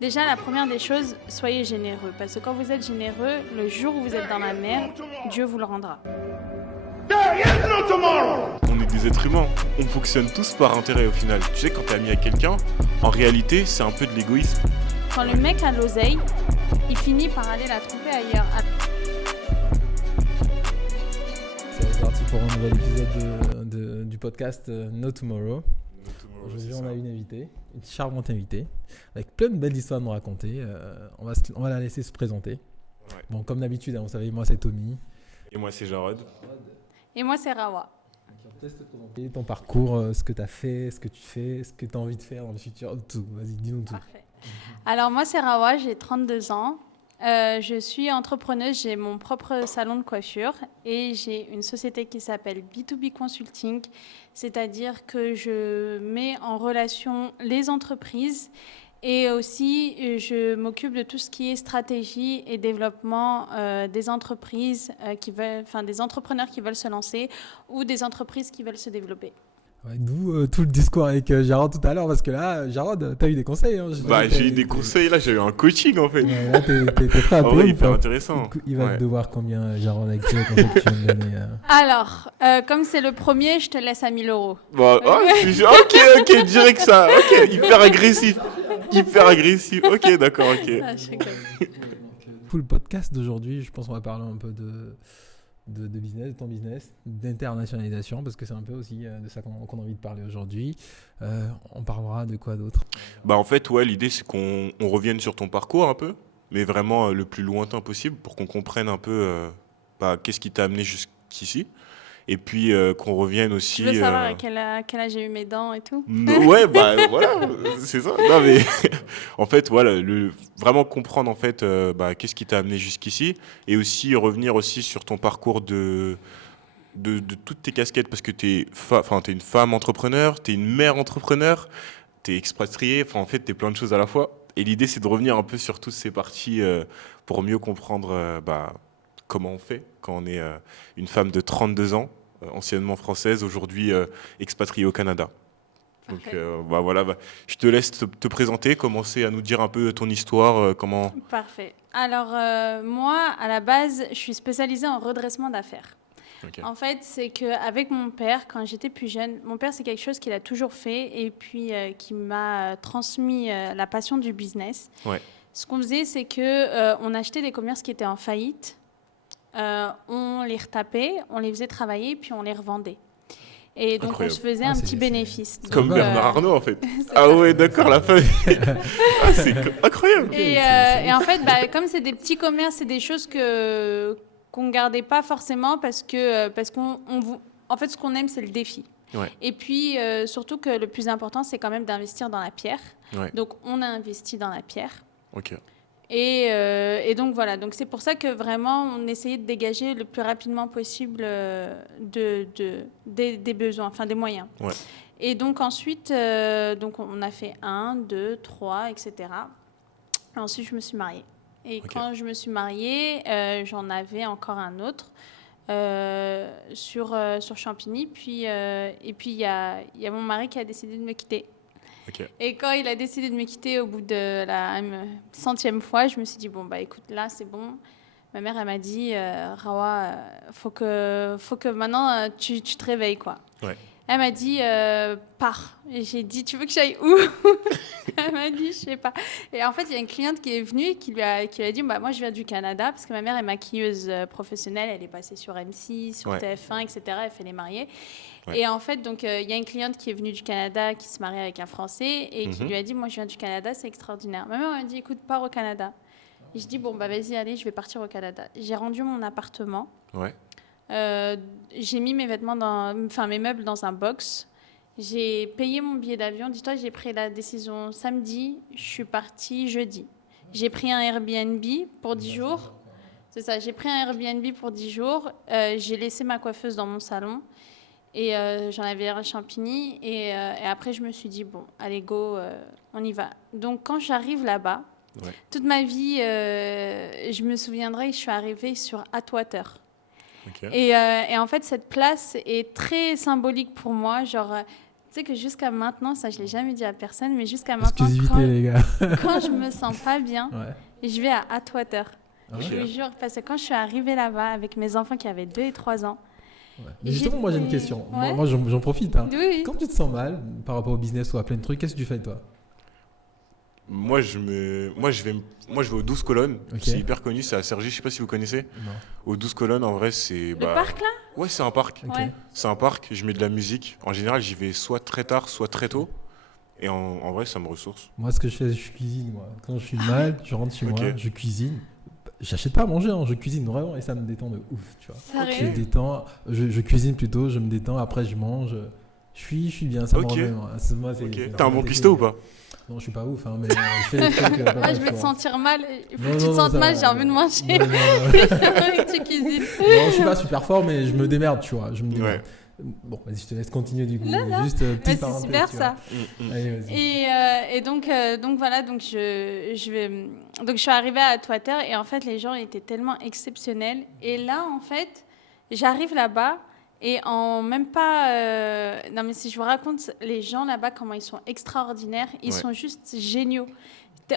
Déjà, la première des choses, soyez généreux. Parce que quand vous êtes généreux, le jour où vous êtes dans la merde, Dieu vous le rendra. On est des êtres humains, on fonctionne tous par intérêt au final. Tu sais, quand t'es ami avec quelqu'un, en réalité, c'est un peu de l'égoïsme. Quand le mec a l'oseille, il finit par aller la trouver ailleurs. C'est parti pour un nouvel épisode du podcast No Tomorrow. Aujourd'hui, on a une invitée, une charmante invitée, avec plein de belles histoires à nous raconter. On va la laisser se présenter. Ouais. Bon, comme d'habitude, vous savez, moi c'est Tommy. Et moi, c'est Jarod. Et moi, c'est Rawa. On te laisse te présenter ton parcours, ce que tu as fait, ce que tu fais, ce que tu as envie de faire dans le futur, tout. Vas-y, dis-nous tout. Parfait. Alors moi, c'est Rawa, j'ai 32 ans. Je suis entrepreneuse, j'ai mon propre salon de coiffure et j'ai une société qui s'appelle B2B Consulting, c'est-à-dire que je mets en relation les entreprises et aussi je m'occupe de tout ce qui est stratégie et développement des entreprises des entrepreneurs qui veulent se lancer ou des entreprises qui veulent se développer. Ouais, d'où tout le discours avec Jarod tout à l'heure, parce que là, Jarod, t'as eu des conseils. Hein, J'ai eu des conseils, là, j'ai eu un coaching en fait. Ouais, là, t'es prêt à En vrai, payer ou hyper pas? intéressant. Il va Ouais. te devoir combien, Jarod, avec tous les conseils que tu viens de donner Alors, comme c'est le premier, je te laisse à 1000 €. Bon, ok, direct ça. Ok, hyper agressif. Ok, d'accord, ok. Ah, je rigole. Pour le podcast d'aujourd'hui, je pense qu'on va parler un peu de business, de ton business, d'internationalisation, parce que c'est un peu aussi de ça qu'on a envie de parler aujourd'hui. On parlera de quoi d'autre? Bah en fait, ouais, l'idée c'est qu'on revienne sur ton parcours un peu, mais vraiment le plus lointain possible pour qu'on comprenne un peu qu'est-ce qui t'a amené jusqu'ici. Et puis qu'on revienne aussi. Tu veux savoir à quel âge j'ai eu mes dents et tout? Ouais, bah voilà, c'est ça. Non mais en fait, voilà, vraiment comprendre en fait qu'est-ce qui t'a amené jusqu'ici et aussi revenir aussi sur ton parcours de toutes tes casquettes parce que t'es une femme entrepreneur, t'es une mère entrepreneur, t'es expatriée, enfin en fait t'es plein de choses à la fois. Et l'idée c'est de revenir un peu sur toutes ces parties pour mieux comprendre comment on fait quand on est une femme de 32 ans, anciennement française, aujourd'hui expatriée au Canada. Donc voilà, je te laisse te présenter, commencer à nous dire un peu ton histoire, comment... Parfait. Alors, moi, à la base, je suis spécialisée en redressement d'affaires. Ok. En fait, c'est qu'avec mon père, quand j'étais plus jeune, mon père, c'est quelque chose qu'il a toujours fait et puis qui m'a transmis la passion du business. Ouais. Ce qu'on faisait, c'est qu'on achetait des commerces qui étaient en faillite, on les retapait, on les faisait travailler, puis on les revendait. Et donc, Incroyable. on se faisait Ah, un c'est- petit c'est- bénéfice. Comme Donc, Bernard Arnault en fait. c'est Ah ça. ouais, d'accord, la famille. Ah, c'est incroyable. Et en fait, comme c'est des petits commerces, c'est des choses qu'on ne gardait pas forcément parce en fait, ce qu'on aime, c'est le défi. Ouais. Et puis, surtout que le plus important, c'est quand même d'investir dans la pierre. Ouais. Donc, on a investi dans la pierre. Ok. Et donc, voilà. Donc, c'est pour ça que vraiment, on essayait de dégager le plus rapidement possible des besoins, enfin des moyens. Ouais. Et donc, ensuite, donc on a fait 1, 2, 3, etc. Et ensuite, je me suis mariée. Et Ok. quand je me suis mariée, j'en avais encore un autre sur Champigny. Et puis, il y a mon mari qui a décidé de me quitter. Ok. Et quand il a décidé de me quitter au bout de la 100e fois, je me suis dit, bon, bah écoute, là, c'est bon. Ma mère, elle m'a dit, Rawa, faut que maintenant, tu te réveilles, quoi. Ouais. Elle m'a dit, pars. Et j'ai dit, tu veux que j'aille où? Elle m'a dit, je sais pas. Et en fait, il y a une cliente qui est venue et qui lui a dit, bah, moi, je viens du Canada, parce que ma mère est maquilleuse professionnelle. Elle est passée sur M6, sur Ouais. TF1, etc. Elle fait les mariés. Ouais. Et en fait, donc, il y a une cliente qui est venue du Canada, qui se marie avec un Français, et qui lui a dit, moi, je viens du Canada, c'est extraordinaire. Ma mère m'a dit, écoute, pars au Canada. Et je dis, bon, bah, vas-y, allez, je vais partir au Canada. J'ai rendu mon appartement. Ouais. J'ai mis mes mes meubles dans un box. J'ai payé mon billet d'avion. Dis-toi, j'ai pris la décision samedi. Je suis partie jeudi. J'ai pris un Airbnb pour 10 jours. C'est ça, j'ai pris un Airbnb pour 10 jours. J'ai laissé ma coiffeuse dans mon salon. Et j'en avais un à Champigny. Et après, je me suis dit, bon, allez, go, on y va. Donc, quand j'arrive là-bas, Ouais. toute ma vie, je me souviendrai que je suis arrivée sur Atwater. Ok. Et en fait, cette place est très symbolique pour moi. Genre, sais que jusqu'à maintenant, ça je l'ai jamais dit à personne, mais jusqu'à maintenant, Exclusivité, les gars. quand je me sens pas bien, Ouais. je vais à Atwater. Ah Je ouais. vous jure, parce que quand je suis arrivée là-bas avec mes enfants qui avaient 2 et 3 ans, Ouais. Mais justement, moi j'ai une question. Ouais. Moi, j'en profite. Hein. oui. Quand tu te sens mal par rapport au business ou à plein de trucs, qu'est-ce que tu fais toi? Moi, je vais aux 12 colonnes. Ok. C'est hyper connu, c'est à Cergy, je sais pas si vous connaissez. Non. Aux 12 colonnes, en vrai, c'est... Le parc là Ouais, c'est un parc. Ok. Ouais. C'est un parc, je mets de la musique. En général, j'y vais soit très tard, soit très tôt. Et en vrai, ça me ressource. Moi, ce que je fais, je cuisine. Moi. Quand je suis mal, je rentre chez moi, Ok. je cuisine. J'achète pas à manger, hein, je cuisine vraiment et ça me détend de ouf, tu vois. Je Sérieux détends, je cuisine plutôt, je me détends, après je mange. Je suis bien, ça Ok. me remet. Moi, c'est Ok. c'est T'as un bon technique. cuistot ou pas? Non, je suis pas ouf, hein, mais je fais des trucs. Pas Ah, mal, je vais tu te vois. sentir mal. Il faut Non, que tu te non, sentes ça mal, va. j'ai envie de manger. Non, non, Tu cuisines. non, je suis pas super fort, mais je me démerde, tu vois. Je me démerde. Ouais. Bon, vas-y, je te laisse continuer du coup. Non, Juste Mais petite c'est parenthèse, super tu vois. ça. Allez, vas-y. Et donc voilà, donc je suis arrivée à Atwater et en fait les gens étaient tellement exceptionnels. Et là en fait, j'arrive là-bas et en même pas, non mais si je vous raconte les gens là-bas comment ils sont extraordinaires, ils Ouais. sont juste géniaux.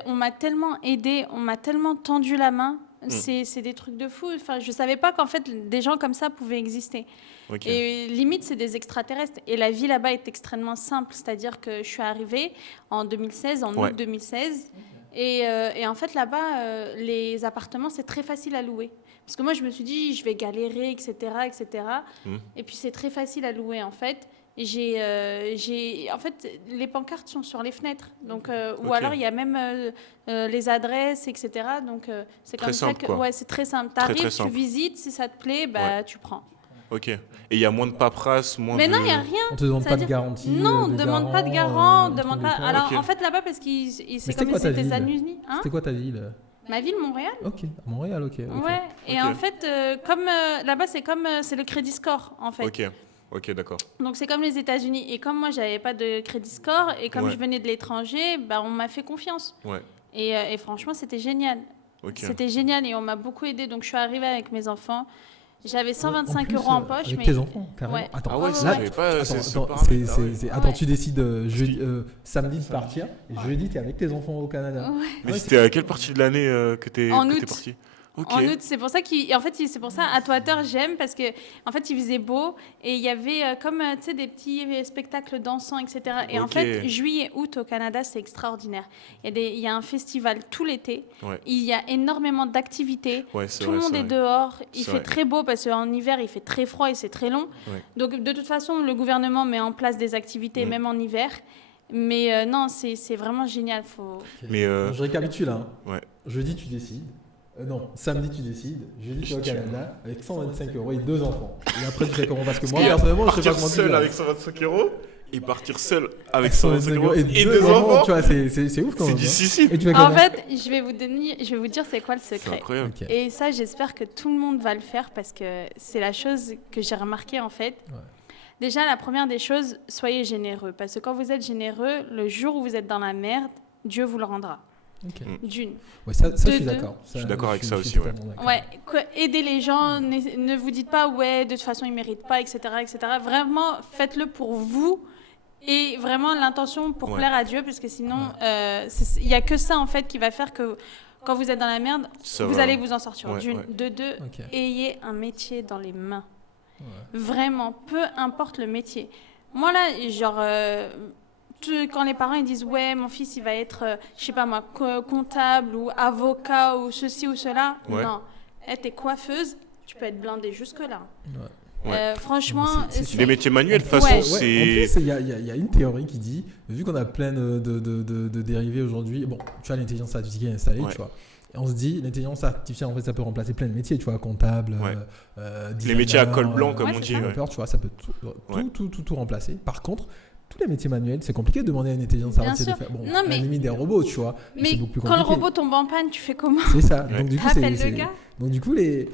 On m'a tellement aidée, on m'a tellement tendu la main. C'est des trucs de fou. Enfin, je savais pas qu'en fait des gens comme ça pouvaient exister. Ok. Et limite, c'est des extraterrestres. Et la vie là-bas est extrêmement simple. C'est-à-dire que je suis arrivée en 2016, en Ouais. août 2016. Et en fait, là-bas, les appartements, c'est très facile à louer. Parce que moi, je me suis dit, je vais galérer, etc. etc. Et puis, c'est très facile à louer, en fait. En fait, les pancartes sont sur les fenêtres. Donc, ou Ok. alors, il y a même les adresses, etc. Donc, c'est Très comme ça simple, que... quoi. Ouais, c'est très simple. Tu Très, arrives, très tu simple. visites, si ça te plaît, bah, tu prends. Ok. Et il y a moins de paperasse, moins Mais de... non, il n'y a rien. On te demande pas de C'est-à-dire- garantie. Non, on de ne demande pas de garant, garant, demande pas. truc de Alors, Ok. en fait, là-bas, parce que c'est c'était comme quoi si ta c'était ville Zanussi. Hein, C'était quoi ta ville? ma ville, Montréal. Ok, à Montréal, ok. Ouais. Et Ok. en fait, comme là-bas, c'est le crédit score, en fait. Ok. Ok, d'accord. Donc, c'est comme les États-Unis. Et comme moi, j'avais pas de crédit score, et comme Ouais. je venais de l'étranger, bah, on m'a fait confiance. Ouais. Et franchement, c'était génial. Ok. C'était génial et on m'a beaucoup aidé. Donc, je suis arrivée avec mes enfants. J'avais 125 plus, euros en poche. Avec mais... tes enfants, carrément. Ouais. Attends, Ah ouais, Ouais, ça, ouais. j'avais pas... attends, c'est ce attends, paramètre. Ah ouais. attends, Ouais. tu décides samedi de partir, et jeudi, t'es avec tes enfants au Canada. Ouais. Mais Ouais, c'était à quelle partie de l'année que t'es En que t'es août. parti? Ok. En août, c'est pour ça c'est pour ça Atwater j'aime parce que en fait il faisait beau et il y avait comme tu sais des petits spectacles dansants, etc. Et en Ok. fait juillet août au Canada c'est extraordinaire. Il y a un festival tout l'été. Ouais. Il y a énormément d'activités. Ouais, c'est Tout vrai, le monde c'est est vrai. dehors. Il C'est fait vrai. très beau parce qu'en hiver il fait très froid et c'est très long. Ouais. Donc de toute façon le gouvernement met en place des activités même en hiver. Mais non c'est vraiment génial. Mais Donc, je récapitule, hein. ouais. Jeudi, tu décides. Non, samedi, tu décides. Jeudi, tu es au Canada avec 125 euros et 2 enfants. Et après, tu fais comment? Parce que moi, personnellement, je sais pas Partir comment tu seul fais. avec 125 euros et partir seul avec 125 euros et et 2 deux enfants, tu vois, c'est ouf quand c'est même. du hein. suicide. Et tu fais En comment? fait je vais vous dire c'est quoi le C'est secret. incroyable. Ok. Et ça, j'espère que tout le monde va le faire parce que c'est la chose que j'ai remarqué en fait. Ouais. Déjà, la première des choses, soyez généreux. Parce que quand vous êtes généreux, le jour où vous êtes dans la merde, Dieu vous le rendra. Ok. D'une. Ouais, ça, De je suis deux. d'accord. Je suis d'accord avec ça je suis aussi, ouais. totalement d'accord. Ouais, aidez les gens, ne vous dites pas, ouais, de toute façon, ils ne méritent pas, etc., etc. Vraiment, faites-le pour vous et vraiment l'intention pour Ouais. plaire à Dieu, parce que sinon, il n'y a que ça, en fait, qui va faire que quand vous êtes dans la merde, Ça vous va. allez vous en sortir. Ouais, D'une. ouais. De deux, Ok. ayez un métier dans les mains. Ouais. Vraiment, peu importe le métier. Moi, là, genre, quand les parents ils disent, ouais, mon fils, il va être, je sais pas moi, comptable ou avocat ou ceci ou cela. Ouais. Non. T'es coiffeuse, tu peux être blindée jusque-là. Ouais. Franchement, C'est Les métiers manuels, de toute Ouais. façon, Ouais, en c'est... plus, il y a une théorie qui dit, vu qu'on a plein de dérivés aujourd'hui, bon, tu as l'intelligence artificielle installée, Ouais. tu vois. Et on se dit, l'intelligence artificielle, en fait, ça peut remplacer plein de métiers, tu vois, comptable, Ouais. Les designer, métiers à col blanc, comme Ouais, on c'est dit. ça. Ouais. développeur, tu vois, ça peut Ouais. tout remplacer. Par contre, tous les métiers manuels, c'est compliqué de demander à une intelligence Bien artificielle de sûr. faire. Bon, Non, à mais- la limite des robots, tu vois. mais c'est beaucoup plus quand compliqué. le robot tombe en panne, tu fais comment? C'est ça. Ouais. Donc, du coup, T'appelles le gars. donc, du coup, les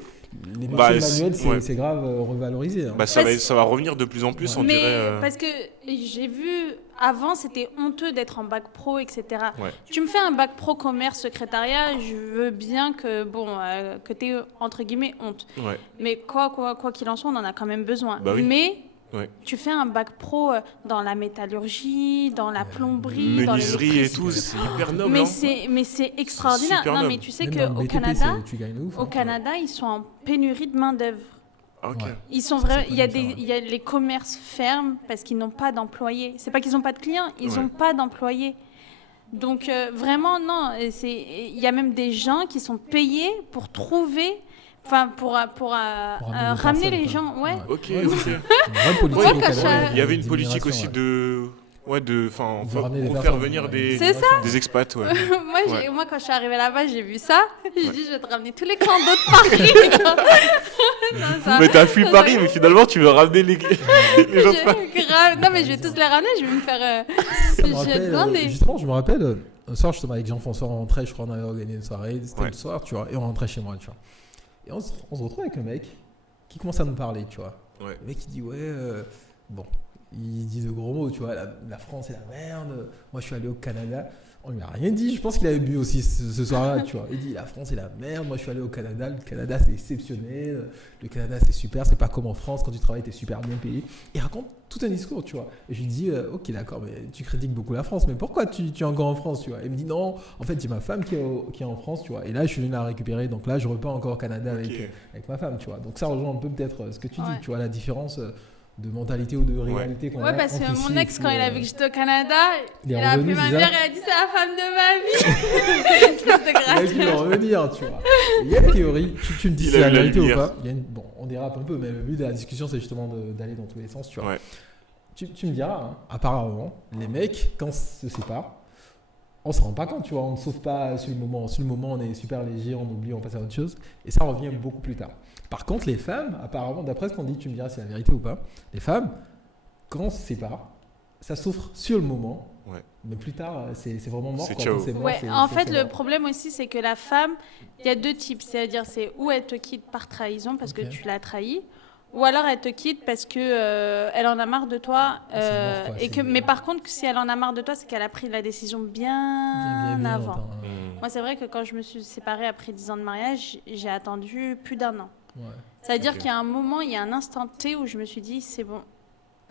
métiers Bah, manuels, ouais. c'est grave revalorisé. hein. Bah, ça Parce- va revenir de plus en plus, on Mais dirait... parce que j'ai vu, avant, c'était honteux d'être en bac pro, etc. Ouais. Tu me fais un bac pro commerce, secrétariat, je veux bien que, que tu aies, entre guillemets, honte. Ouais. Mais quoi qu'il en soit, on en a quand même besoin. Bah oui. Mais Ouais. Tu fais un bac pro dans la métallurgie, dans la plomberie, dans Menuiserie et tout, l'électricité. c'est hyper noble. Mais c'est extraordinaire. super Non, noble. mais tu sais Même dans qu'au le BTP, Canada, tu gagnes de ouf. au Canada, ils sont en pénurie de main-d'œuvre. Ok. Ouais. Ils sont Ça, vrais. c'est Il y a connu, ça, il y a les commerces ferment parce qu'ils n'ont pas d'employés. C'est pas qu'ils n'ont pas de clients, ils Ouais. n'ont pas d'employés. Donc vraiment non. Il y a même des gens qui sont payés pour trouver, enfin pour Ramener des ramener personnes, les quoi. gens. Ouais. Ok, Ouais, ok. c'est une vraie politique Moi, au quand Canada, je- Il y avait une politique d'immigration, aussi de... Ouais, De pour ramener des faire personnes, venir ouais, des, C'est d'immigration. des expats, ouais. Ouais. Moi, quand je suis arrivée là-bas, j'ai vu ça. J'ai dit, je vais te ramener tous les clans d'eau de Paris. Non, ça- Mais t'as fui Paris, mais finalement, tu veux ramener les gens de Paris. Grave. Non, mais je vais tous les ramener. Je vais me faire. Ça me je vais rappelle, être blindée. justement, je me rappelle, un soir, justement, avec Jean-François, on rentrait, je crois, on avait organisé une soirée, c'était Ouais. le soir, tu vois, et on rentrait chez moi, tu vois. Et on se retrouve avec le mec qui commence à nous parler, tu vois. Ouais. Le mec, il dit, ouais, bon, il dit de gros mots, tu vois, la France est la merde, moi je suis allé au Canada. On lui a rien dit, je pense qu'il avait bu aussi ce soir-là, tu vois. Il dit, la France est la merde, moi je suis allé au Canada, le Canada c'est exceptionnel, le Canada c'est super, c'est pas comme en France, quand tu travailles t'es super bien payé. Il raconte tout un discours, tu vois. Et je lui dis, ok d'accord, mais tu critiques beaucoup la France, mais pourquoi tu es encore en France, tu vois. Il me dit, non, en fait j'ai ma femme qui est en France, tu vois, et là je suis venu la récupérer, donc là je repars encore au Canada Ok. avec ma femme, tu vois. Donc ça rejoint un peu peut-être ce que tu dis, Ouais. tu vois, la différence de mentalité ou de rivalité qu'on a. Ouais, parce entre que ici mon et ex, puis, quand il a vu que j'étais au Canada, il est il a appelé revenu, ma c'est ça mère et il a dit, c'est la femme de ma vie. Espèce de Il a gratuit. dû revenir, tu vois. Il y a une théorie, tu me dis Il si a c'est la vu la vérité ou lumière. pas. Bon, on dérape un peu, mais le but de la discussion, c'est justement d'aller dans tous les sens, tu vois. Ouais. Tu me diras, hein, apparemment, les mecs, quand ils se séparent, on se rend pas compte, tu vois. On ne sauve pas sur le moment. Sur le moment, on est super léger, on oublie, on passe à autre chose. Et ça revient beaucoup plus tard. Par contre, les femmes, apparemment, d'après ce qu'on dit, tu me diras si c'est la vérité ou pas, les femmes, quand on se sépare, ça souffre sur le moment. Ouais. Mais plus tard, c'est vraiment mort. C'est Quand ciao. c'est mort, Ouais, c'est- en c'est- fait, c'est le mort. problème aussi, c'est que la femme, il y a deux types. C'est-à-dire, c'est ou elle te quitte par trahison parce Ok. que tu l'as trahi, ou alors elle te quitte parce que elle en a marre de toi. C'est mort, quoi, c'est- Mais par contre, si elle en a marre de toi, c'est qu'elle a pris la décision bien, avant. longtemps, hein. Hmm. Moi, c'est vrai que quand je me suis séparée après 10 ans de mariage, j'ai attendu plus d'1 an. Ouais. C'est-à-dire Ok. qu'il y a un moment, il y a un instant T où je me suis dit, c'est bon,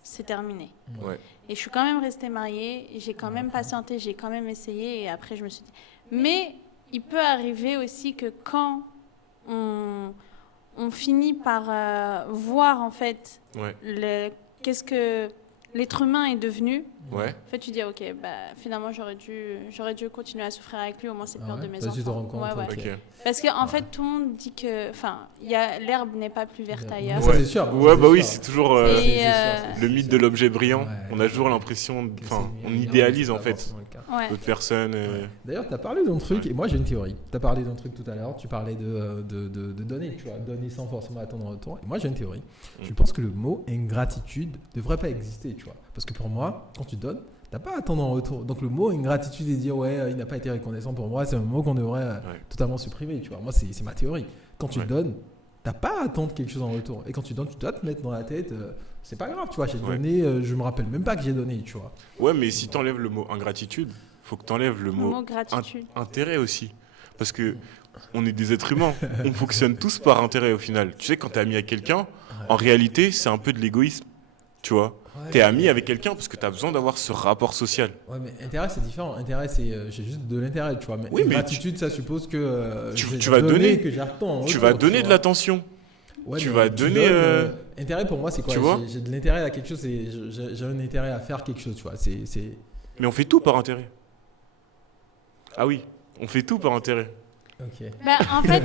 c'est terminé. Ouais. Et je suis quand même restée mariée, et j'ai quand même patienté, j'ai quand même essayé, et après je me suis dit... Mais il peut arriver aussi que quand on finit par voir en fait Ouais. qu'est-ce que l'être humain est devenu, Ouais. en fait tu dis ok, bah, finalement j'aurais dû continuer à souffrir avec lui, au moins c'est Ah peur ouais, de mes parce que tu te enfants. rends compte, Ouais, ouais. ok. Ok. Parce qu'en Ouais. fait tout le monde dit que l'herbe n'est pas plus verte Ouais. ailleurs. Ça, c'est sûr. Ouais, Ça, bah oui, sûr. c'est toujours Et, c'est le mythe de l'objet brillant. Ouais. On a toujours l'impression, Que enfin, c'est on mieux, idéalise c'est en pas fait forcément le cas. Ouais. d'autres personnes. D'ailleurs, tu as parlé d'un truc, Ouais. et moi j'ai une théorie. Tu as parlé d'un truc tout à l'heure, tu parlais de donner, tu vois, donner sans forcément attendre en retour. Et moi j'ai une théorie. Je pense que le mot ingratitude ne devrait pas exister, tu vois. Parce que pour moi, quand tu donnes, t'as pas à attendre en retour. Donc le mot ingratitude et dire ouais, il n'a pas été reconnaissant, pour moi, c'est un mot qu'on devrait totalement supprimer, tu vois. Moi, c'est ma théorie. Quand tu Ouais. donnes, t'as pas à attendre quelque chose en retour. Et quand tu donnes, tu dois te mettre dans la tête, c'est pas grave, tu vois. J'ai Ouais. donné, je me rappelle même pas que j'ai donné, tu vois. Ouais, mais si t'enlèves le mot ingratitude, faut que t'enlèves le Le mot mot gratitude. intérêt aussi. Parce que on est des êtres humains. On fonctionne tous par intérêt au final. Tu sais, quand t'es ami avec quelqu'un, en réalité, c'est un peu de l'égoïsme. Tu vois, t'es ami avec quelqu'un parce que t'as besoin d'avoir ce rapport social. Ouais, mais intérêt, c'est différent. Intérêt, c'est j'ai juste de l'intérêt, tu vois. Mais Oui, mais gratitude, ça suppose que Tu j'ai vas donner. que j'attends en Tu retour, vas donner de vois. l'attention. Ouais, tu mais vas donner, donnes, intérêt pour moi, c'est quoi? tu vois J'ai de l'intérêt à quelque chose, j'ai un intérêt à faire quelque chose, tu vois. C'est Mais on fait tout par intérêt. Ah oui, on fait tout par intérêt. ok. Ben, en fait,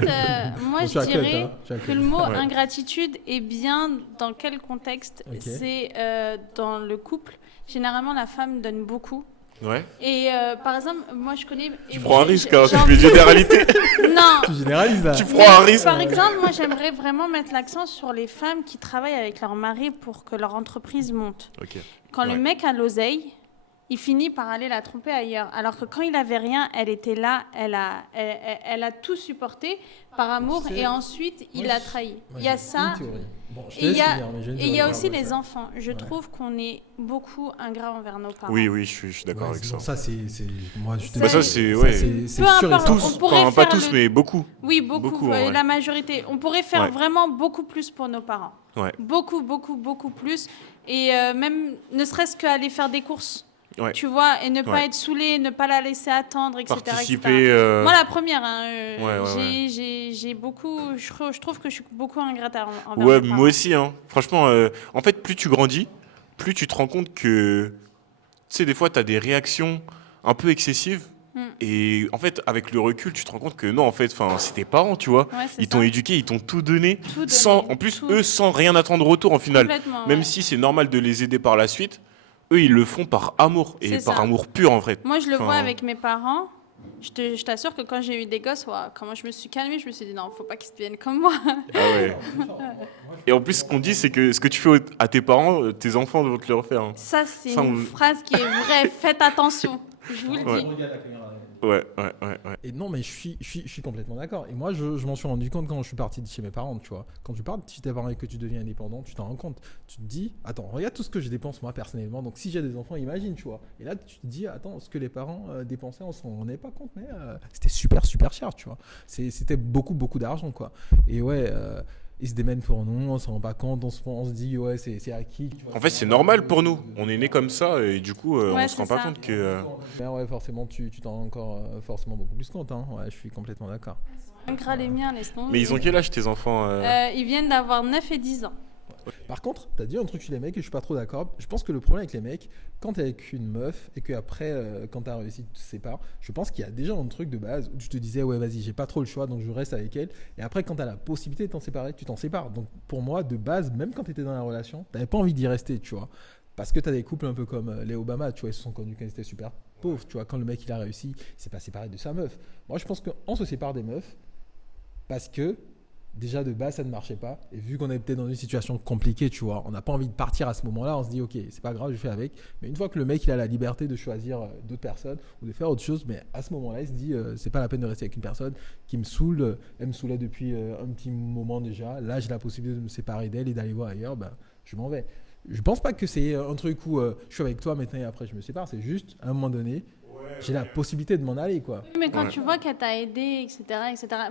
moi Bon, je tu as cut, dirais hein, tu as que cut. le mot Ouais. ingratitude est bien dans quel contexte? Ok. C'est dans le couple. Généralement, la femme donne beaucoup. Ouais. Et par exemple, moi je connais. Tu prends un risque, hein, tu j'en- fais généralité. Non! Tu généralises là. Tu Mais, prends un risque. par exemple, moi j'aimerais vraiment mettre l'accent sur les femmes qui travaillent avec leur mari pour que leur entreprise monte. Ok. Quand Ouais. le mec a l'oseille, il finit par aller la tromper ailleurs. Alors que quand il avait rien, elle était là, elle a tout supporté par amour et ensuite il l'a trahi. Il y a ça. Bon, je te Et il laisse y a, finir, mais j'ai une et il y a théorie. aussi les enfants. Je trouve qu'on est beaucoup ingrat envers nos parents. Oui, je suis d'accord Ouais, avec ça. bon, ça, c'est. Moi, je te Bah, dis, ça, c'est- ça, ouais. c'est Peu sûr et importe, certain. Tous, on pourrait enfin, pas faire tous, le- mais beaucoup. Oui, beaucoup, ouais. la majorité. On pourrait faire Ouais. vraiment beaucoup plus pour nos parents. Ouais. Beaucoup, beaucoup, beaucoup plus. Et même, ne serait-ce qu'aller faire des courses, Ouais. tu vois, et ne pas Ouais. être saoulé, ne pas la laisser attendre, etc. Participer. Moi, la première, hein, Ouais. j'ai beaucoup, je trouve que je suis beaucoup ingrate envers Ouais, mes parents. moi aussi, hein. Franchement, en fait, plus tu grandis, plus tu te rends compte que, tu sais, des fois, tu as des réactions un peu excessives. Et en fait, avec le recul, tu te rends compte que non, en fait, c'est tes parents, tu vois. Ouais, c'est Ils t'ont ça. éduqué, ils t'ont tout donné, Tout donné, sans, en plus, tout. eux, sans rien attendre en retour, en final. Complètement, Même ouais. si c'est normal de les aider par la suite, eux, ils le font par amour, et C'est par ça. amour pur, en fait. Moi, je le Enfin, vois avec mes parents. Je t'assure que quand j'ai eu des gosses, comment je me suis calmée, je me suis dit non, faut pas qu'ils deviennent comme moi. Ah ouais. Et en plus, ce qu'on dit, c'est que ce que tu fais à tes parents, tes enfants vont te le refaire, hein. Ça, c'est Ça, une phrase qui est vraie. Faites attention. Je vous le Ouais. dis. Ouais. Et non, mais je suis complètement d'accord. Et moi, je m'en suis rendu compte quand je suis parti de chez mes parents, tu vois. Quand tu pars de chez tes parents et que tu deviens indépendant, tu t'en rends compte. Tu te dis, attends, regarde tout ce que je dépense moi personnellement. Donc si j'ai des enfants, imagine, tu vois. Et là, tu te dis, attends, ce que les parents dépensaient, on s'en rendait pas compte, mais c'était super, super cher, tu vois. C'était beaucoup, beaucoup d'argent, quoi. Et ouais, ils se démènent pour nous, on s'en rend pas compte, on se dit, ouais, c'est acquis. Tu vois. En fait, c'est normal pour nous. On est né comme ça, et du coup, Ouais, on se rend c'est pas ça. compte que. Mais ouais, forcément, tu t'en rends encore forcément beaucoup plus compte, hein. Ouais, je suis complètement d'accord. Ingrat les miens, laisse tomber. Mais ils ont quel âge, tes enfants Ils viennent d'avoir 9 et 10 ans. Par contre, t'as dit un truc sur les mecs et je suis pas trop d'accord. Je pense que le problème avec les mecs, quand t'es avec une meuf et qu'après, quand t'as réussi, tu te sépares, je pense qu'il y a déjà un truc de base où tu te disais, ouais, vas-y, j'ai pas trop le choix, donc je reste avec elle. Et après, quand t'as la possibilité de t'en séparer, tu t'en sépares. Donc pour moi, de base, même quand t'étais dans la relation, t'avais pas envie d'y rester, tu vois. Parce que t'as des couples un peu comme les Obama, tu vois, ils se sont connus quand ils étaient super pauvres, tu vois. Quand le mec il a réussi, il s'est pas séparé de sa meuf. Moi, je pense qu'on se sépare des meufs parce que déjà de base ça ne marchait pas et vu qu'on était dans une situation compliquée, tu vois, on n'a pas envie de partir à ce moment-là, on se dit ok, c'est pas grave, je fais avec. Mais une fois que le mec il a la liberté de choisir d'autres personnes ou de faire autre chose, mais à ce moment-là il se dit c'est pas la peine de rester avec une personne qui me saoule, elle me saoulait depuis un petit moment déjà, là j'ai la possibilité de me séparer d'elle et d'aller voir ailleurs, ben je m'en vais. Je pense pas que c'est un truc où je suis avec toi maintenant et après je me sépare, c'est juste à un moment donné j'ai la possibilité de m'en aller, quoi. Mais quand Ouais. tu vois qu'elle t'a aidé, etc.,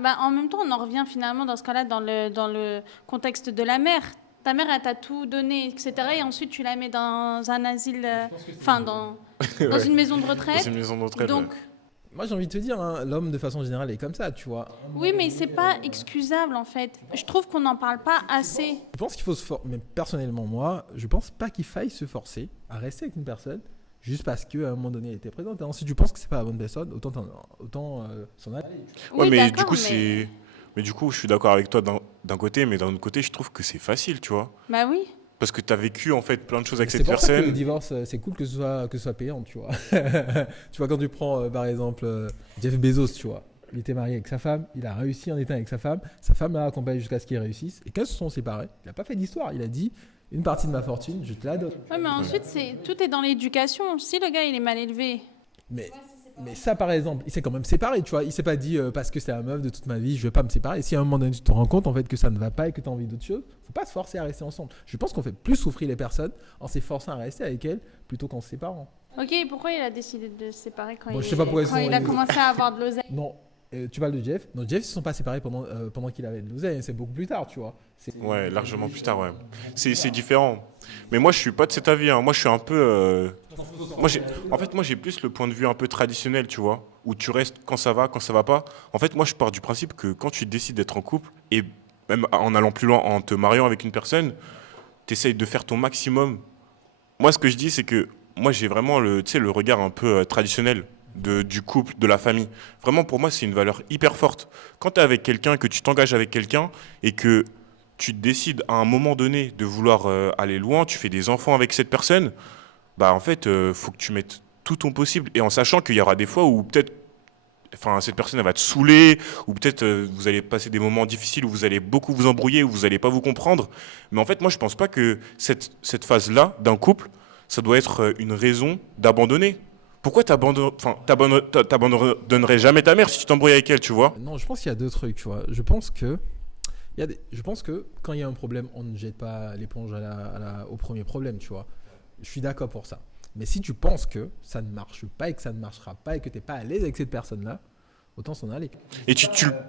bah, en même temps, on en revient finalement dans ce cas-là dans le contexte de la mère. Ta mère, elle t'a tout donné, etc. Et ensuite, tu la mets dans un asile, dans Ouais. une maison de Dans retraite. une maison de retraite. Donc, ouais. Moi j'ai envie de te dire, hein, l'homme de façon générale est comme ça, tu vois. oui, mais c'est pas excusable en fait. Je trouve qu'on n'en parle pas assez. Je pense qu'il faut se forcer, mais personnellement moi, je pense pas qu'il faille se forcer à rester avec une personne juste parce qu'à un moment donné elle était présente. Et si tu penses que c'est pas la bonne personne, autant s'en aller. Ouais, Oui, mais du d'accord, coup, c'est. Mais du coup, je suis d'accord avec toi d'un côté, mais d'un autre côté, je trouve que c'est facile, tu vois. Bah oui. Parce que tu as vécu en fait plein de choses avec C'est cette pour ça que le personne. divorce, c'est cool que ce soit payant, tu vois. Tu vois, quand tu prends par exemple Jeff Bezos, tu vois, il était marié avec sa femme, il a réussi en étant avec sa femme l'a accompagné jusqu'à ce qu'il réussisse, et quand ils se sont séparés, il n'a pas fait d'histoire, il a dit une partie de ma fortune, je te la donne. Ouais, mais ensuite, tout est dans l'éducation. Si le gars, il est mal élevé. Mais ça, par exemple, il s'est quand même séparé, tu vois. Il s'est pas dit parce que c'est la meuf de toute ma vie, je vais pas me séparer. Et si à un moment donné, tu te rends compte en fait que ça ne va pas et que tu as envie d'autre chose, faut pas se forcer à rester ensemble. Je pense qu'on fait plus souffrir les personnes en s'efforçant à rester avec elles plutôt qu'en se séparant. Ok, pourquoi il a décidé de se séparer quand, Bon, je sais pas pourquoi ils quand sont- il a commencé à avoir de l'oseille? Non, tu parles de Jeff. Non, Jeff, ils se sont pas séparés pendant qu'il avait de l'oseille. C'est beaucoup plus tard, tu vois. Ouais, largement plus tard, ouais. C'est différent. Mais moi, je suis pas de cet avis, hein. Moi, je suis un peu. Moi, j'ai plus le point de vue un peu traditionnel, tu vois, où tu restes quand ça va pas. En fait, moi, je pars du principe que quand tu décides d'être en couple, et même en allant plus loin, en te mariant avec une personne, tu essayes de faire ton maximum. Moi, ce que je dis, c'est que moi, j'ai vraiment le regard un peu traditionnel du couple, de la famille. Vraiment, pour moi, c'est une valeur hyper forte. Quand tu es avec quelqu'un, que tu t'engages avec quelqu'un, et que tu décides à un moment donné de vouloir aller loin, tu fais des enfants avec cette personne, bah en fait, faut que tu mettes tout ton possible. Et en sachant qu'il y aura des fois où peut-être cette personne elle va te saouler, ou peut-être vous allez passer des moments difficiles où vous allez beaucoup vous embrouiller, où vous n'allez pas vous comprendre. Mais en fait, moi, je pense pas que cette phase-là d'un couple, ça doit être une raison d'abandonner. Pourquoi t'abandonnerais jamais ta mère si tu t'embrouilles avec elle, tu vois? Non, je pense qu'il y a deux trucs, tu vois. Je pense que quand il y a un problème, on ne jette pas l'éponge au premier problème, tu vois. Je suis d'accord pour ça. Mais si tu penses que ça ne marche pas et que ça ne marchera pas et que tu n'es pas à l'aise avec cette personne-là, autant s'en aller. Et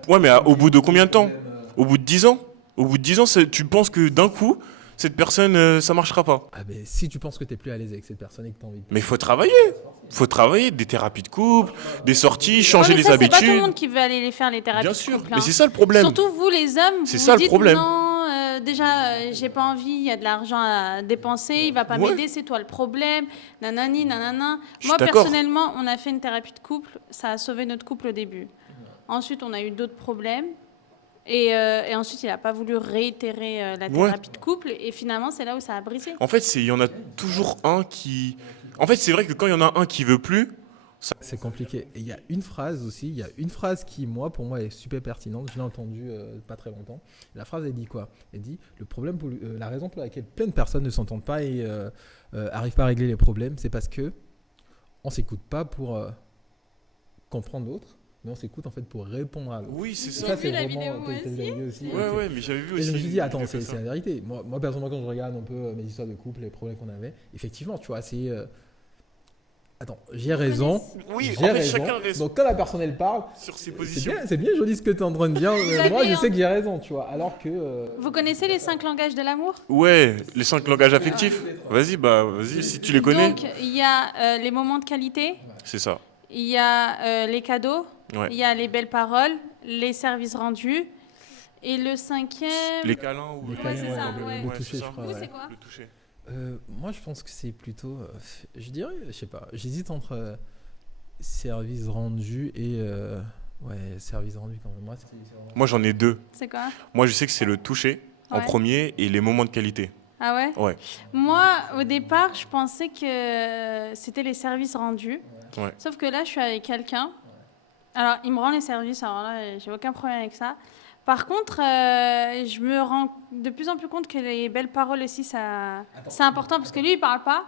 ouais, mais au bout de combien de temps? Au bout de 10 ans? Au bout de 10 ans, tu penses que d'un coup, cette personne, ça marchera pas. Ah ben, si tu penses que tu n'es plus à l'aise avec cette personne et que tu as envie de... Mais il faut travailler. Faut travailler, des thérapies de couple, des sorties, changer Ouais, mais les ça, c'est pas tout le habitudes. monde qui veut aller les faire, les thérapies Bien de sûr, couple, mais hein. c'est ça le problème. Surtout vous, les hommes, C'est vous ça, vous le dites problème. non, déjà, j'ai pas envie, il y a de l'argent à dépenser, il va pas Ouais. m'aider, c'est toi le problème, nanani, nanana. Je suis Moi, d'accord. personnellement, on a fait une thérapie de couple, ça a sauvé notre couple au début. Ensuite, on a eu d'autres problèmes. Et ensuite, il n'a pas voulu réitérer la thérapie de couple. Et finalement, c'est là où ça a brisé. En fait, il y en a toujours un qui... En fait, c'est vrai que quand il y en a un qui veut plus, C'est compliqué. Et il y a une phrase aussi, il y a une phrase qui, pour moi, est super pertinente. Je l'ai entendue pas très longtemps. La phrase, elle dit quoi? Elle dit, la raison pour laquelle plein de personnes ne s'entendent pas et n'arrivent pas à régler les problèmes, c'est parce que on ne s'écoute pas pour comprendre l'autre, mais on s'écoute en fait pour répondre à l'autre. oui, c'est Et ça. ça, vu c'est la vraiment... vidéo, moi t'as vu la vidéo aussi? Ouais, Ok. ouais, mais j'avais vu Et aussi. je me suis dit, attends, une c'est vidéo la vérité. Moi, personnellement, quand je regarde un peu mes histoires de couple, les problèmes qu'on avait, effectivement, tu vois, c'est... Attends, j'ai raison. Oui, J'ai en fait, raison. chacun reste Donc, quand la personne, elle parle, sur ses c'est positions. bien joli ce que tu es en train de dire. Moi, je sais que j'ai raison, tu vois. Alors que... Vous connaissez les 5 langages de l'amour? Ouais, les 5 langages affectifs. Vas-y, si tu les connais. Donc, il y a les moments de qualité, C'est ça. il y a les cadeaux, Ouais. il y a les belles paroles, les services rendus. Et le 5e... Les câlins ou Les Ouais, câlins, c'est ça, le ouais. toucher, c'est ça. je crois. Vous, Ouais. c'est quoi? Le toucher. Moi, je pense que c'est plutôt... je dirais, je sais pas. J'hésite entre service rendu et... service rendu quand même. Moi, j'en ai 2. C'est quoi? Moi, je sais que c'est le toucher en Ouais. premier et les moments de qualité. Ah ouais? Ouais. Moi, au départ, je pensais que c'était les services rendus. Ouais. Sauf que là, je suis avec quelqu'un. Alors, il me rend les services. Alors là, j'ai aucun problème avec ça. Par contre, je me rends de plus en plus compte que les belles paroles aussi, c'est important parce que lui, il parle pas.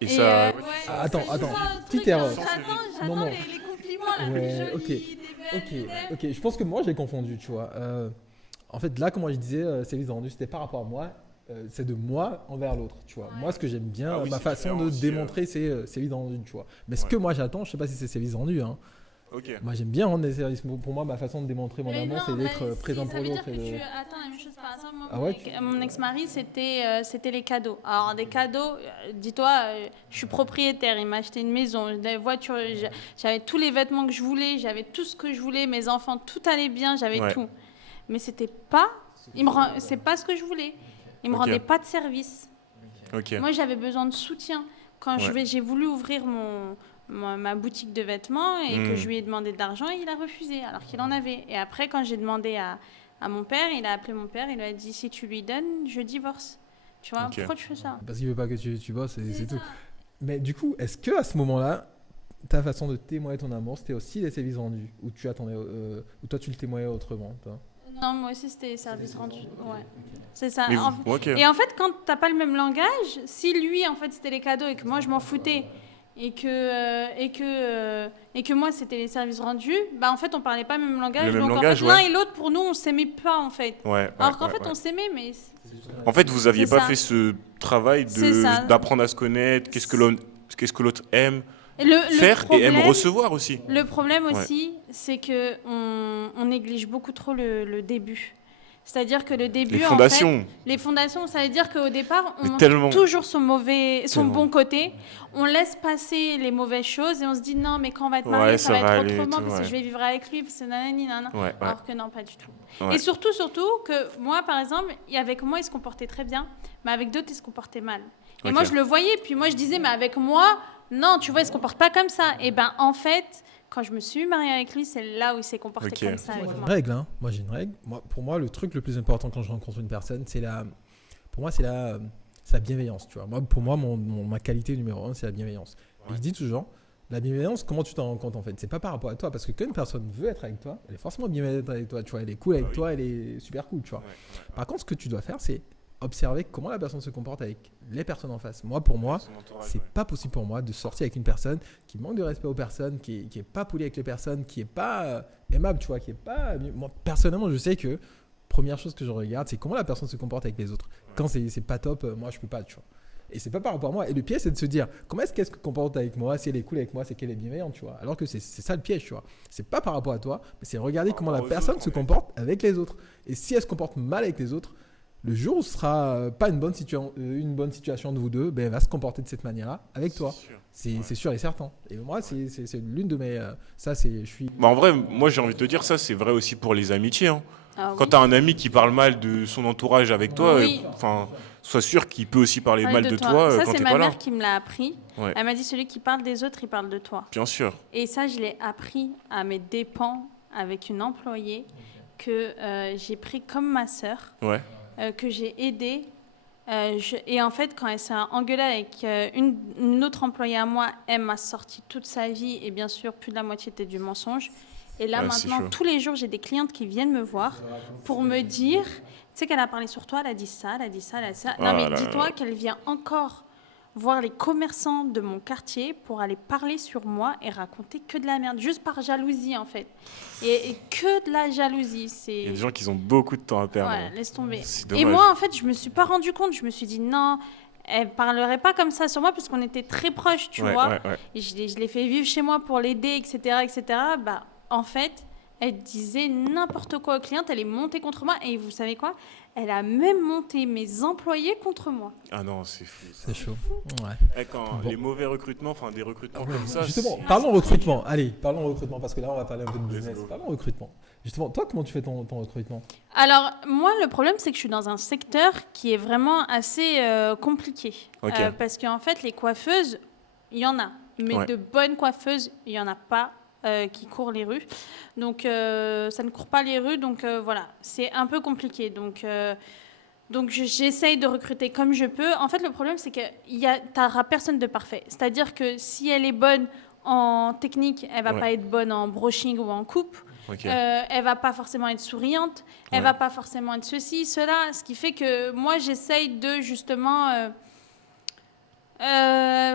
Et ça. ouais, Attends, c'est juste un petite truc, erreur. J'attends Non, non. les compliments là, Ouais, plus ok. jolis, des belles, Ok. Je pense que moi, j'ai confondu, tu vois. En fait, là, comme je disais, service rendu, c'était par rapport à moi. C'est de moi envers l'autre, tu vois. Moi, ce que j'aime bien, Ah oui, ma c'est façon différent de aussi, démontrer, c'est service rendu, tu vois. Mais ce que moi j'attends, je sais pas si c'est service rendu, hein. Ok. Moi, j'aime bien rendre des services. Pour moi, ma façon de démontrer mon Mais amour, non, c'est d'être mais si, présent ça pour veut dire l'autre. que et de- tu attends la même chose. Par exemple, moi, Ah ouais, mon ex-mari, c'était les cadeaux. Alors, des cadeaux, dis-toi, je suis propriétaire. Il m'a acheté une maison, des voitures. J'avais tous les vêtements que je voulais. J'avais tout ce que je voulais. Mes enfants, tout allait bien. J'avais Ouais. tout. Mais c'était pas... C'est pas ce que je voulais. Il me Ok. rendait pas de service. Ok. Moi, j'avais besoin de soutien. Quand Ouais. j'ai voulu ouvrir ma boutique de vêtements et que Mm. je lui ai demandé de l'argent, il a refusé, alors qu'il en avait. Et après, quand j'ai demandé à mon père, il a appelé mon père, il lui a dit, si tu lui donnes, je divorce. Tu vois, Ok. pourquoi tu fais ça? Parce qu'il veut pas que tu bosses, c'est tout. ça. Mais du coup, est-ce que à ce moment-là, ta façon de témoigner ton amour, c'était aussi les services rendus, ou tu attendais, ou toi tu le témoignais autrement, toi? Non, moi aussi, c'était service rendu. Ouais. C'est ça. Mais En- Et en fait, quand t'as pas le même langage, si lui, en fait, c'était les cadeaux et que moi, je m'en foutais, et que moi, c'était les services rendus, bah, en fait, on parlait pas le même langage. Le même donc, langage, en fait, l'un ouais. et l'autre, pour nous, on s'aimait pas, en fait. Ouais. Alors qu'en ouais, fait, ouais. on s'aimait, mais... En fait, vous aviez C'est pas ça. fait ce travail C'est ça. d'apprendre à se connaître, qu'est-ce que l'autre aime Et le faire et aime problème- recevoir aussi. Le problème Ouais. aussi, c'est que on néglige beaucoup trop le début. C'est-à-dire que le début, Les en fondations. fait, les fondations, ça veut dire qu'au départ, on Mais montre tellement. toujours son Tellement. bon côté. On laisse passer les mauvaises choses et on se dit non, mais quand on va être Ouais, marié, ça ça va va être aller et autrement tout, parce que ouais. je vais vivre avec lui, parce que nanani, nanana. Ouais, ouais. Alors que non, pas du tout. Ouais. Et surtout que moi, par exemple, avec moi, il se comportait très bien, mais avec d'autres, il se comportait mal. Et Ok. moi, je le voyais, puis moi, je disais, mais avec moi, non, tu vois, il se comporte pas comme ça. Et ben, en fait, quand je me suis mariée avec lui, c'est là où il s'est comporté Ok. comme ça avec Moi, j'ai une moi. règle, hein. Moi, j'ai une règle. Pour moi, le truc le plus important quand je rencontre une personne, c'est sa bienveillance, tu vois. Pour moi, ma qualité numéro 1, c'est la bienveillance. Et je dis toujours, la bienveillance, comment tu t'en rends compte en fait? C'est pas par rapport à toi, parce que quand une personne veut être avec toi, elle est forcément bienveillante avec toi, tu vois. Elle est cool avec toi, elle est super cool, tu vois. Par contre, ce que tu dois faire, c'est observer comment la personne se comporte avec les personnes en face. Moi, pour moi, c'est pas possible pour moi de sortir avec une personne qui manque de respect aux personnes, qui est pas poli avec les personnes, qui est pas aimable, tu vois, qui est pas. Moi, personnellement, je sais que première chose que je regarde, c'est comment la personne se comporte avec les autres. Quand c'est pas top, moi, je peux pas, tu vois. Et c'est pas par rapport à moi. Et le piège, c'est de se dire comment est-ce qu'elle se comporte avec moi, si elle est cool avec moi, c'est qu'elle est bienveillante, tu vois. Alors que c'est ça le piège, tu vois. C'est pas par rapport à toi, mais c'est regarder comment la personne se comporte avec les autres. Et si elle se comporte mal avec les autres, le jour où ce sera pas une bonne situation de vous deux, ben elle va se comporter de cette manière-là avec toi. C'est sûr et certain. Et moi, c'est l'une de mes. Ça, c'est. Je suis. En vrai, moi, j'ai envie de te dire, ça, c'est vrai aussi pour les amitiés. Hein. Ah, Quand oui. tu as un ami qui parle mal de son entourage avec toi, Oui. sois sûr qu'il peut aussi parler mal de toi. toi Ça, quand c'est t'es ma pas là. mère qui me l'a appris. Ouais. Elle m'a dit celui qui parle des autres, il parle de toi. Bien sûr. Et ça, je l'ai appris à mes dépens avec une employée que j'ai pris comme ma sœur, Ouais. que j'ai aidée. Et en fait, quand elle s'est engueulée avec une autre employée à moi, elle m'a sorti toute sa vie. Et bien sûr, plus de la moitié était du mensonge. Et là, Ouais, c'est maintenant, chaud. tous les jours, j'ai des clientes qui viennent me voir pour me dire, tu sais qu'elle a parlé sur toi, elle a dit ça, elle a dit ça, elle a dit ça. Non, Ah mais là dis-toi là. qu'elle vient encore voir les commerçants de mon quartier pour aller parler sur moi et raconter que de la merde, juste par jalousie, en fait. Et que de la jalousie. Il y a des gens qui ont beaucoup de temps à perdre. Ouais, laisse tomber. C'est Et dommage. moi, en fait, je me suis pas rendu compte. Je me suis dit, non, elle parlerait pas comme ça sur moi parce qu'on était très proches, tu vois. Ouais. Et je l'ai fait vivre chez moi pour l'aider, etc., etc. Bah, en fait, elle disait n'importe quoi aux clientes. Elle est montée contre moi. Et vous savez quoi? Elle a même monté mes employés contre moi. Ah non, c'est fou. C'est chaud. Ouais. Quand Bon. les mauvais recrutements, des recrutements comme ça. Justement, c'est- parlons recrutement. Allez, parlons recrutement parce que là, on va parler un peu de Let's business. go. Parlons recrutement. Justement, toi, comment tu fais ton recrutement? Alors, moi, le problème, c'est que je suis dans un secteur qui est vraiment assez compliqué. Ok. Parce qu'en fait, les coiffeuses, il y en a. Mais Ouais. de bonnes coiffeuses, il n'y en a pas qui courent les rues. Donc, ça ne court pas les rues. Donc, voilà, c'est un peu compliqué. Donc j'essaye de recruter comme je peux. En fait, le problème, c'est que tu n'auras personne de parfait. C'est-à-dire que si elle est bonne en technique, elle ne va Ouais. pas être bonne en brushing ou en coupe. Ok. Elle va pas forcément être souriante, elle Ouais. va pas forcément être ceci, cela, ce qui fait que moi j'essaye de justement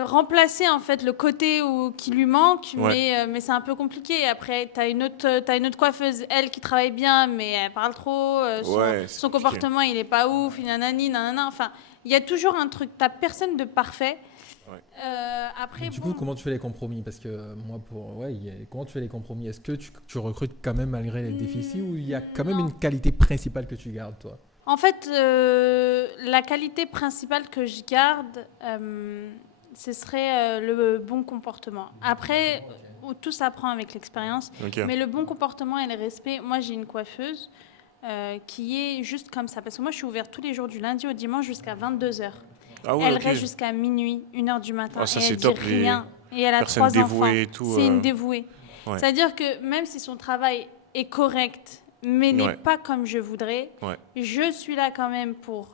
remplacer en fait le côté qui lui manque, Ouais. mais c'est un peu compliqué. Après, t'as une autre coiffeuse, elle qui travaille bien, mais elle parle trop, Ouais, c'est son compliqué. comportement il est pas ouf, nanani, nanana. Enfin, il y a toujours un truc, t'as personne de parfait. Ouais. Après, Du bon, coup, comment tu fais les compromis? Parce que moi, comment tu fais les compromis? Est-ce que tu recrutes quand même malgré les déficits ou il y a quand même non. une qualité principale que tu gardes, toi? En fait, la qualité principale que je garde, ce serait le bon comportement. Après, tout s'apprend avec l'expérience, Ok. mais le bon comportement et le respect, moi j'ai une coiffeuse qui est juste comme ça, parce que moi je suis ouverte tous les jours du lundi au dimanche jusqu'à 22h. Ah ouais, Elle ok. reste jusqu'à minuit, 1h du matin, Ah, ça, et c'est elle dit top, les rien. Et elle a personnes 3 enfants. dévouées et tout, C'est une dévouée. ouais. C'est-à-dire que même si son travail est correct, mais n'est Ouais. pas comme je voudrais, Ouais. je suis là quand même pour,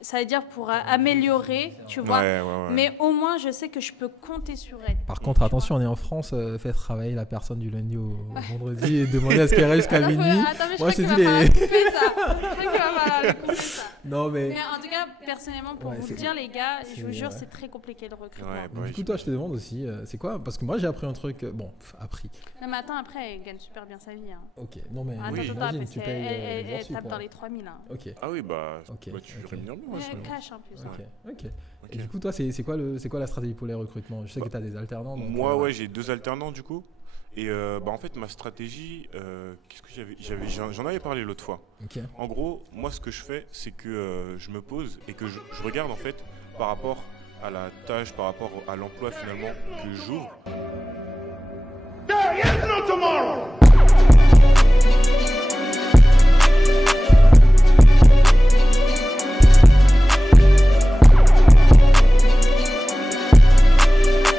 ça veut dire pour améliorer, tu vois. Ouais. Mais au moins, je sais que je peux compter sur elle. Par contre, attention, on est en France, faites travailler la personne du lundi au vendredi et demandez à ce qu'elle reste jusqu'à minuit. Attends, mais je Moi, crois je te qu'il dis va les. falloir couper ça. Je crois qu'il va falloir couper ça. Non, mais. Mais en tout cas, personnellement, pour Ouais, vous c'est- le dire, les gars, je vous c'est- jure, ouais. c'est très compliqué le recrutement. Ouais, Du coup, toi, je te demande aussi, c'est quoi? Parce que moi, j'ai appris un truc. Appris. Non, mais attends, après, elle gagne super bien sa vie. Hein. Ok, non, mais. Attends, Oui. attends, j'imagine, parce tu qu'elle payes. elle les heures sup, tape dans ouais. les 3000. Hein. Ok. Ah oui, bah, Ok, tu ok. rémunères bien. Ouais, ça. cash en plus. Ok, ok. Ok. Et du coup, toi, c'est quoi la stratégie pour les recrutements? Je sais que tu as des alternants. donc, Moi, ouais, j'ai 2 alternants du coup. Et en fait, ma stratégie, qu'est-ce que j'en avais parlé l'autre fois. Ok. En gros, moi, ce que je fais, c'est que je me pose et que je regarde en fait par rapport à la tâche, par rapport à l'emploi finalement que j'ouvre. There is no tomorrow.